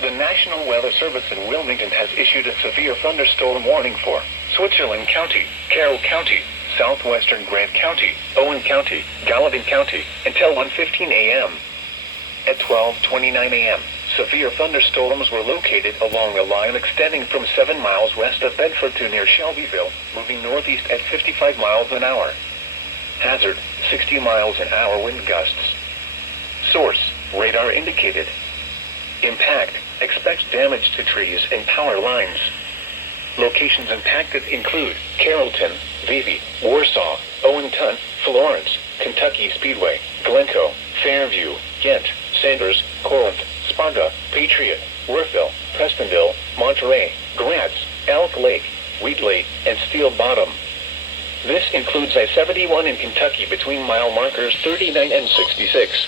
The National Weather Service in Wilmington has issued a severe thunderstorm warning for SVRILN County, Carroll County, Southwestern Grant County, Owen County, Gallatin County, until 1:15 a.m. At 12:29 a.m., severe thunderstorms were located along a line extending from 7 miles west of Bedford to near Shelbyville, moving northeast at 55 miles an hour. Hazard, 60 miles an hour wind gusts. Source, radar indicated. Impact, expect damage to trees and power lines. Locations impacted include Carrollton, Vevey, Warsaw, Owen County, Florence, Kentucky Speedway, Glencoe, Fairview, Ghent, Sanders, Corinth, Sparta, Patriot, Worthville, Prestonville, Monterey, Gratz, Elk Lake, Wheatley, and Steel Bottom. This includes I-71 in Kentucky between mile markers 39 and 66.